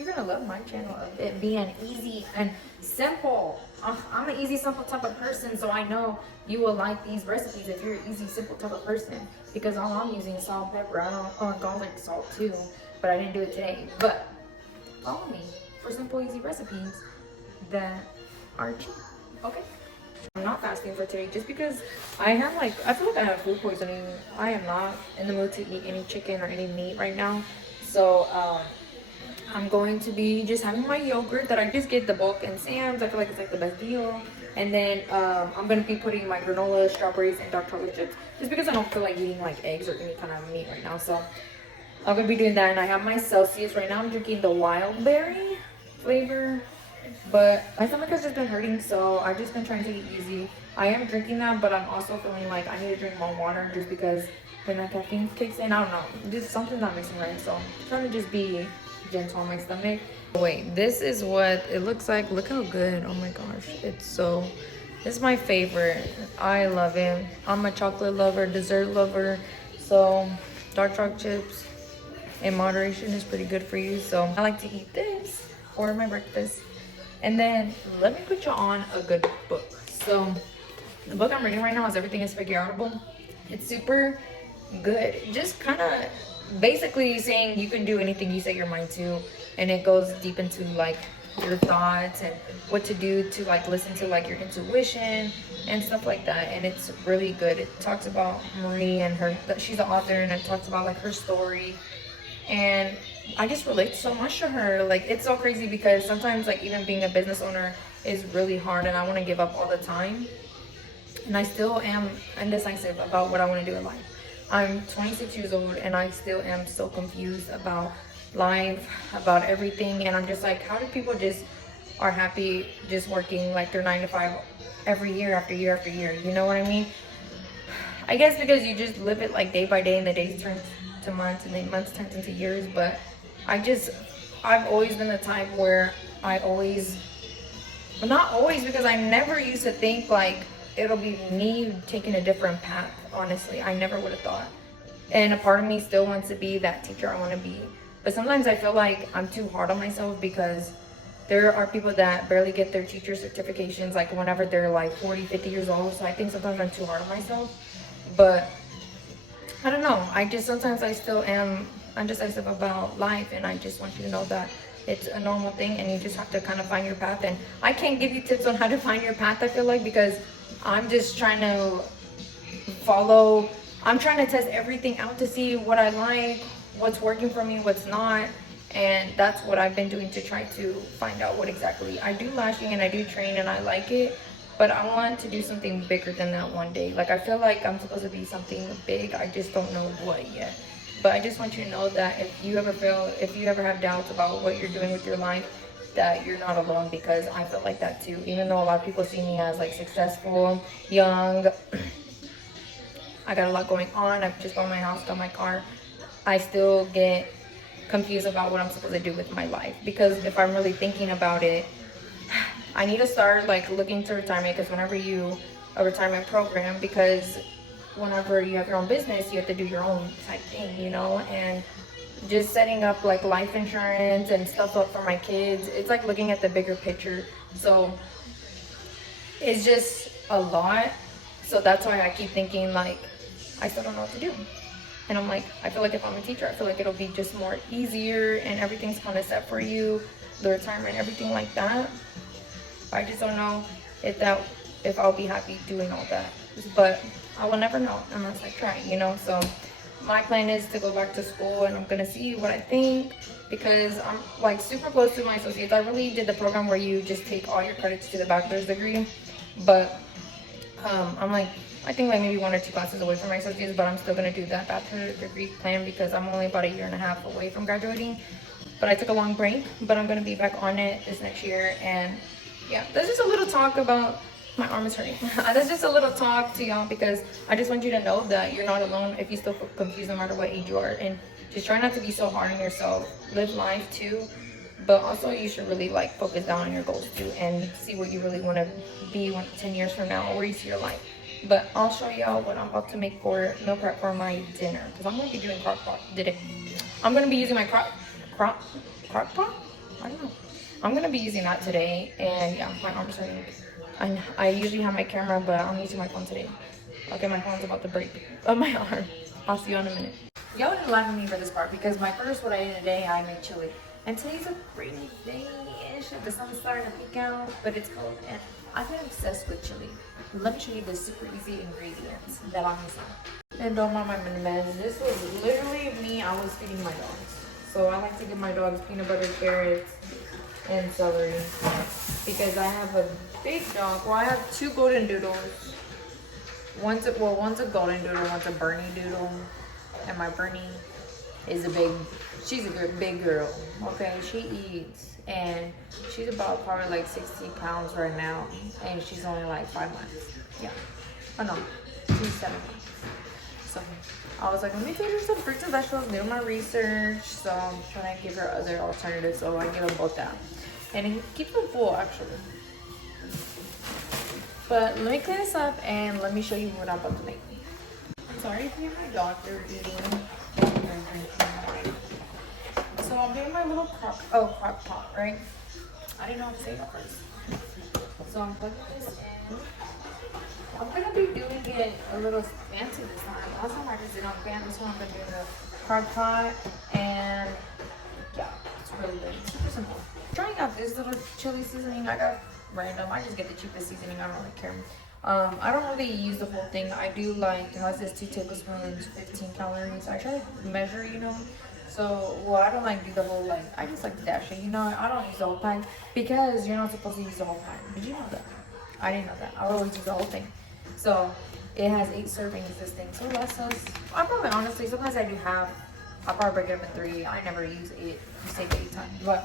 you're gonna love my channel of it being easy and simple. I'm an easy, simple type of person, so I know you will like these recipes if you're an easy, simple type of person. Because all I'm using is salt, pepper. I don't garlic salt too, but I didn't do it today. But follow me for simple, easy recipes that are cheap. Okay. I'm not fasting for today just because I feel like I have food poisoning. I am not in the mood to eat any chicken or any meat right now. So I'm going to be just having my yogurt that I just get the bulk and Sam's. I feel like it's like the best deal. And then I'm going to be putting my granola, strawberries, and dark chocolate chips just because I don't feel like eating like eggs or any kind of meat right now. So I'm going to be doing that. And I have my Celsius. Right now I'm drinking the wild berry flavor. But my stomach has just been hurting, so I've just been trying to eat easy. I am drinking that, but I'm also feeling like I need to drink more water just because when that caffeine kicks in, I don't know. Just something's not mixing right, so I'm trying to just be gentle on my stomach. Wait, this is what it looks like. Look how good. Oh my gosh. This is my favorite. I love it. I'm a chocolate lover, dessert lover. So dark chocolate chips in moderation is pretty good for you. So I like to eat this for my breakfast. And then let me put you on a good book. So the book I'm reading right now is Everything is Figureoutable. It's super good. Just kind of basically saying you can do anything you set your mind to. And it goes deep into like your thoughts and what to do to like listen to like your intuition and stuff like that. And it's really good. It talks about Marie and she's the author, and it talks about like her story. And I just relate so much to her. Like, it's so crazy because sometimes like even being a business owner is really hard, and I want to give up all the time, and I still am indecisive about what I want to do in life. I'm 26 years old and I still am so confused about life, about everything. And I'm just like, how do people just are happy just working like their 9 to 5 every year after year after year? You know what I mean? I guess because you just live it like day by day, and the days turn to months and then months turns into years. But I've always been the type where not always, because I never used to think like it'll be me taking a different path. Honestly, I never would have thought. And a part of me still wants to be that teacher I want to be. But sometimes I feel like I'm too hard on myself because there are people that barely get their teacher certifications like whenever they're like 40, 50 years old. So I think sometimes I'm too hard on myself. But I don't know. Sometimes I still am undecisive about life, and I just want you to know that it's a normal thing, and you just have to kind of find your path. And I can't give you tips on how to find your path, I feel like, because I'm just trying to I'm trying to test everything out to see what I like, what's working for me, what's not. And that's what I've been doing to try to find out what exactly. I do lashing and I do train and I like it, but I want to do something bigger than that one day. Like, I feel like I'm supposed to be something big. I just don't know what yet. But I just want you to know that if you ever have doubts about what you're doing with your life, that you're not alone, because I felt like that too. Even though a lot of people see me as like successful, young, I got a lot going on. I've just bought my house, got my car. I still get confused about what I'm supposed to do with my life, because if I'm really thinking about it, I need to start like looking to retirement, because a retirement program, because whenever you have your own business, you have to do your own type thing, you know. And just setting up like life insurance and stuff up for my kids, it's like looking at the bigger picture. So it's just a lot. So that's why I keep thinking like I still don't know what to do. And I'm like, I feel like if I'm a teacher, I feel like it'll be just more easier and everything's kind of set for you, the retirement, everything like that. I just don't know if I'll be happy doing all that. But I will never know unless I try, you know. So my plan is to go back to school, and I'm gonna see what I think, because I'm like super close to my associates. I really did the program where you just take all your credits to the bachelor's degree, but I'm like, I think like maybe 1 or 2 classes away from my associates, but I'm still gonna do that bachelor's degree plan because I'm only about 1.5 years away from graduating. But I took a long break, but I'm gonna be back on it this next year. And yeah, that's just a little talk about my arm is hurting. That's just a little talk to y'all, because I just want you to know that you're not alone if you still feel confused no matter what age you are. And just try not to be so hard on yourself. Live life too, but also you should really like focus down on your goals too, and see what you really want to be 10 years from now, or where you see your life. But I'll show y'all what I'm about to make for meal prep for my dinner, because I'm going to be doing crockpot. I'm going to be using my crockpot. I don't know. I'm gonna be using that today, and yeah, my arm's hurting. I usually have my camera, but I'm using my phone today. Okay, my phone's about to break. Oh, my arm. I'll see you in a minute. Y'all didn't laugh at me for this part because my first what I did today, I made chili. And today's a rainy day-ish. The sun's starting to peek out, but it's cold. And I've been obsessed with chili. Let me show you the super easy ingredients that I'm using. And don't mind my mess. This was literally me. I was feeding my dogs. So I like to give my dogs peanut butter, carrots, and celery. Because I have a big dog. Well, I have two golden doodles. One's a golden doodle, one's a Bernie doodle. And my Bernie is she's a big girl. Okay, she eats. And she's about probably like 60 pounds right now. And she's only like 5 months. Yeah. Oh no, she's 7 months. So I was like, let me feed her some fruits and vegetables, do my research. So I'm trying to give her other alternatives. So I give them both that. And it keeps them full actually. But let me clean this up and let me show you what I'm about to make. I'm sorry if you hear my dog, they're eating. So I'm doing my little crock pot, right? I didn't know how to say that first. So I'm plugging this in. I'm gonna be doing it a little fancy this time. Last time I just did it on pan. This one I'm gonna do the crock pot, and yeah, it's really good. It's super simple. Trying out this little chili seasoning I got random. I just get the cheapest seasoning. I don't really care. I don't really use the whole thing. I do like, it has this 2 tablespoons, 15 calories. I try to measure, you know. So, well, I don't like do the whole, like, I just like to dash it, you know. I don't use the whole pack because you're not supposed to use the whole pack. Did you know that? I didn't know that. I always use the whole thing. So, it has 8 servings, this thing. So, that's us. I probably, honestly, sometimes I do have, I'll probably break it up in 3. I never use 8. You say 8 times. But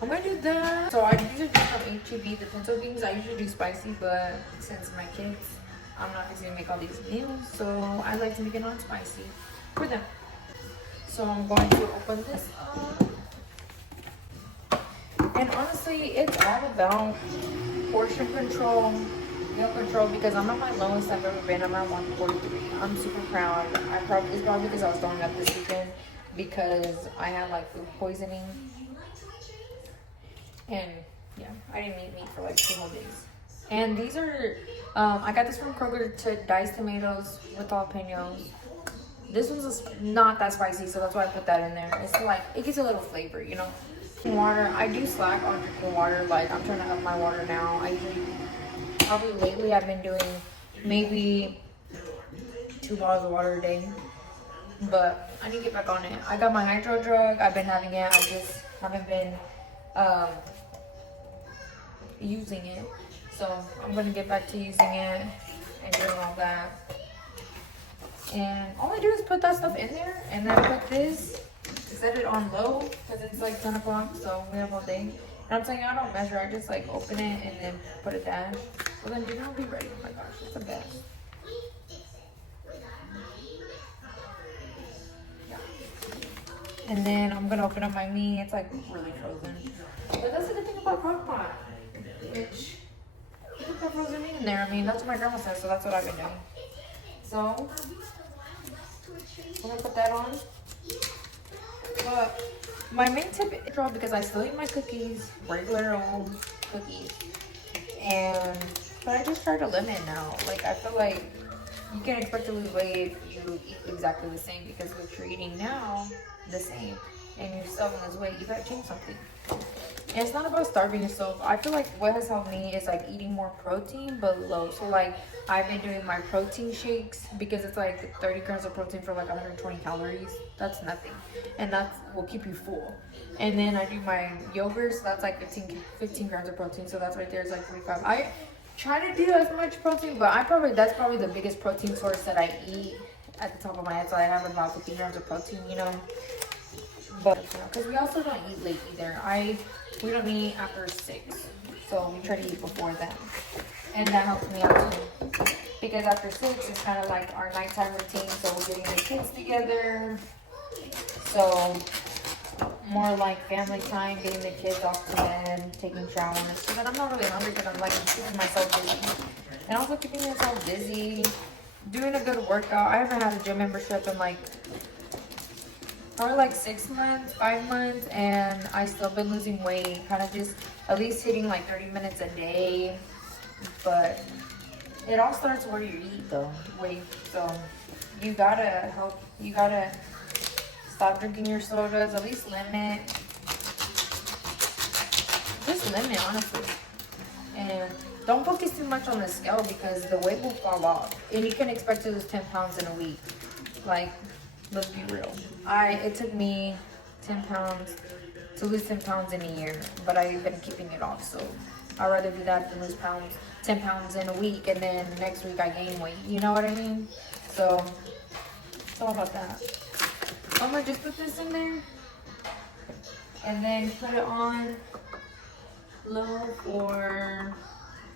I'm gonna do that. So I usually do from HEB, the pinto beans. I usually do spicy, but since my kids, I'm not going to make all these meals, so I like to make it non-spicy for them. So I'm going to open this up. And honestly, it's all about portion control, meal control, because I'm at my lowest I've ever been. I'm at 143. I'm super proud. It's probably because I was throwing up this weekend because I had like food poisoning. And yeah, I didn't eat meat for like 2 whole days. And these are, I got this from Kroger to diced tomatoes with jalapenos. This one's not that spicy, so that's why I put that in there. It's like, it gives a little flavor, you know. Water, I do slack on drinking water. Like, I'm trying to up my water now. I usually, probably lately, I've been doing maybe 2 bottles of water a day. But I need to get back on it. I got my hydro drug. I've been having it. I just haven't been using it, so I'm gonna get back to using it and doing all that. And all I do is put that stuff in there, and then put this, set it on low because it's like 10 o'clock, so we have all day. And I'm saying I don't measure, I just like open it and then put a dash. So then dinner will be ready. Oh my gosh, it's the best. Yeah. And then I'm gonna open up my meat. It's like really frozen. But that's the good thing about crockpot. Bitch. You can put frozen meat in there. I mean, that's what my grandma says, so that's what I've been doing. So, I'm gonna put that on. But my main tip is because I still eat my cookies, regular old cookies. But I just try to limit now. Like, I feel like you can't expect to lose weight if you eat exactly the same, because what you're eating now, the same, and you're still on this weight, you gotta change something. And it's not about starving yourself. I feel like what has helped me is like eating more protein but low. So like I've been doing my protein shakes because it's like 30 grams of protein for like 120 calories. That's nothing. And that will keep you full. And then I do my yogurt, so that's like 15 grams of protein. So that's right there is like 45. I try to do as much protein, but that's probably the biggest protein source that I eat at the top of my head. So I have about 50 grams of protein, you know. But because we also don't eat late either. We don't eat after 6, so we try to eat before then, and that helps me out too. Because after 6, it's kind of like our nighttime routine. So we're getting the kids together. So more like family time, getting the kids off to bed, taking showers. So then I'm not really hungry because I'm like keeping myself busy, and also keeping myself busy, doing a good workout. I haven't had a gym membership in like or like 6 months, 5 months, and I still been losing weight, kind of just at least hitting like 30 minutes a day. But it all starts where you eat though, weight. So you gotta stop drinking your sodas, at least limit. Just limit, honestly. And don't focus too much on the scale because the weight will fall off. And you can expect to lose 10 pounds in a week. Like, let's be real. It took me 10 pounds to lose 10 pounds in a year, but I've been keeping it off. So I'd rather do that than lose 10 pounds in a week, and then next week I gain weight. You know what I mean? So it's all about that. I'm gonna just put this in there and then put it on low for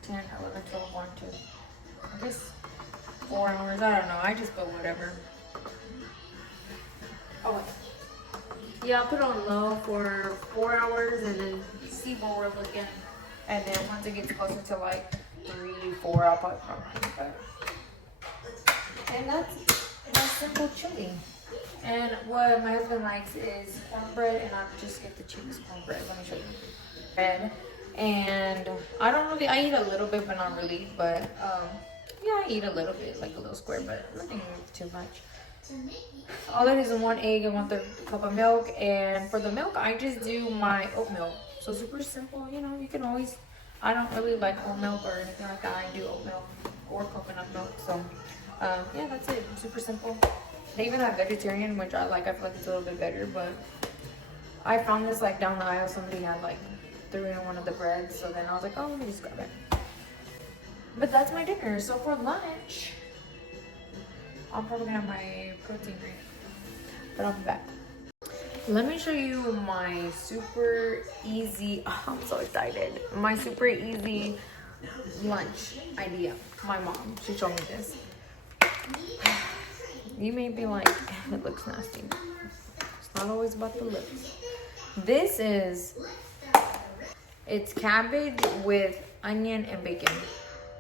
10, 11, 12, 1, 2. I guess 4 hours. I don't know. I just put whatever. Oh, wait. Yeah, I'll put it on low for 4 hours and then see where we're looking. And then once it gets closer to like 3, 4, I'll probably put it back. And that's simple chili. And what my husband likes is cornbread, and I just get the cheapest cornbread. Let me show you. Bread. And I eat a little bit, but not really. But yeah, I eat a little bit, like a little square, but nothing too much. All it is 1 egg and 1/3 cup of milk. And for the milk, I just do my oat milk. So super simple, you know, you can always, I don't really like whole milk or anything like that. I do oat milk or coconut milk. So yeah, that's it. Super simple. They even have vegetarian, which I like. I feel like it's a little bit better. But I found this like down the aisle. Somebody had like 3 in one of the breads. So then I was like, oh, let me just grab it. But that's my dinner. So for lunch, I'm probably gonna have my protein drink. But I'll be back. Let me show you my super easy, oh, I'm so excited. My super easy lunch idea. My mom, she showed me this. You may be like, it looks nasty. It's not always about the looks. It's cabbage with onion and bacon.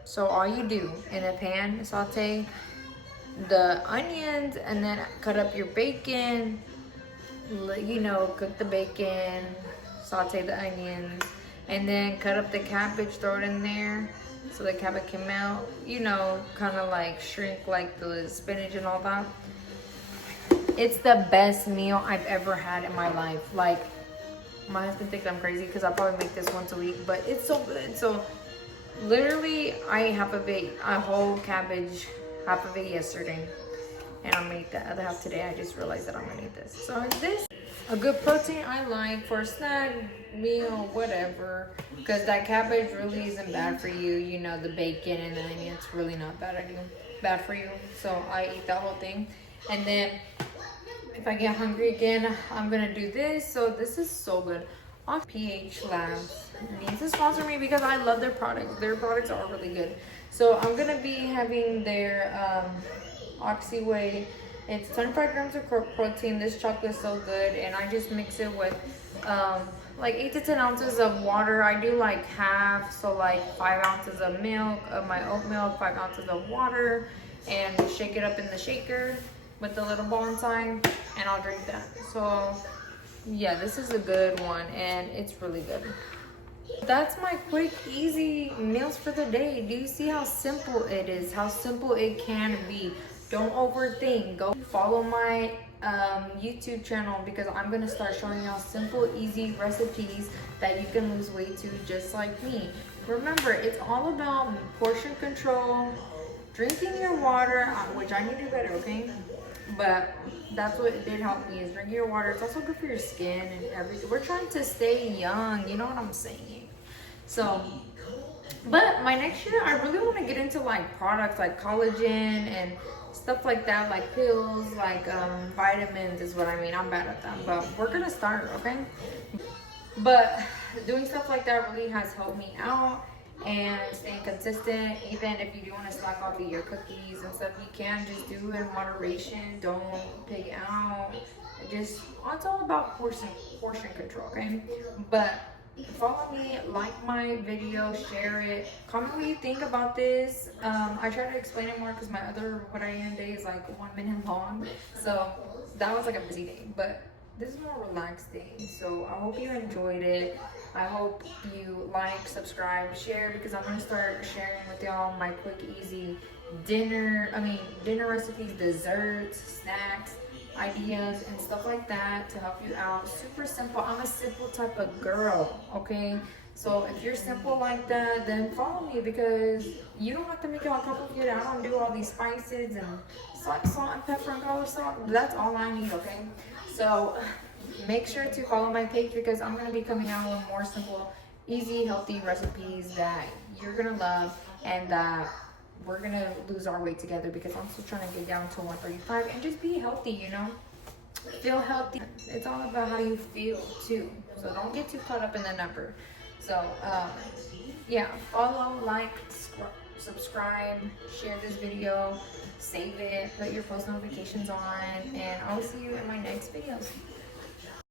So all you do in a pan, saute the onions and then cut up your bacon. You know, cook the bacon, saute the onions, and then cut up the cabbage, throw it in there so the cabbage can melt. You know, kind of like shrink like the spinach and all that. It's the best meal I've ever had in my life. Like, my husband thinks I'm crazy because I probably make this once a week, but it's so good. So literally, I ate half of it, a whole cabbage, half of it yesterday. And I'm gonna eat the other half today. I just realized that I'm gonna eat this. So is this a good protein I like for a snack, meal, whatever? Because that cabbage really isn't bad for you. You know, the bacon and the onion, it's really not bad for you. So I eat that whole thing. And then if I get hungry again, I'm gonna do this. So this is so good. On PH Labs needs to sponsor me because I love their products. Their products are really good. So I'm gonna be having their Oxy Whey. It's 25 grams of protein. This chocolate is so good, and I just mix it with like 8 to 10 ounces of water. I do like half, so like 5 ounces of milk, of my oat milk, 5 ounces of water, and shake it up in the shaker with the little ball inside, and I'll drink that. So yeah, this is a good one, and it's really good. That's my quick, easy meals for the day. Do you see how simple it is? How simple it can be. Don't overthink. Go follow my YouTube channel because I'm gonna start showing y'all simple, easy recipes that you can lose weight to just like me. Remember, it's all about portion control, drinking your water, which I need to do better, okay? But that's what it did help me, is drinking your water. It's also good for your skin and everything. We're trying to stay young, you know what I'm saying? So, but my next year, I really want to get into like products like collagen and stuff like that, like pills, like vitamins is what I mean. I'm bad at that, but we're gonna start, okay? But doing stuff like that really has helped me out, and staying consistent. Even if you do want to slack off, eat your cookies and stuff, you can just do it in moderation. Don't pig out. It's all about portion control, okay? But follow me, like my video, share it, comment what you think about this. I try to explain it more because my other what I am day is like 1 minute long, so that was like a busy day. But this is more relaxed day. So I hope you enjoyed it. I hope you like, subscribe, share, because I'm gonna start sharing with y'all my quick, easy dinner recipes, desserts, snacks, ideas, and stuff like that to help you out. Super simple. I'm a simple type of girl, okay? So if you're simple like that, then follow me, because you don't have to make it all complicated. I don't do all these spices and salt and pepper and garlic salt. That's all I need, okay? So make sure to follow my page, because I'm gonna be coming out with more simple, easy, healthy recipes that you're gonna love, and that we're gonna lose our weight together, because I'm still trying to get down to 135 and just be healthy, you know? Feel healthy. It's all about how you feel too. So don't get too caught up in the number. So yeah, follow, like, subscribe, share this video, save it, put your post notifications on, and I'll see you in my next videos.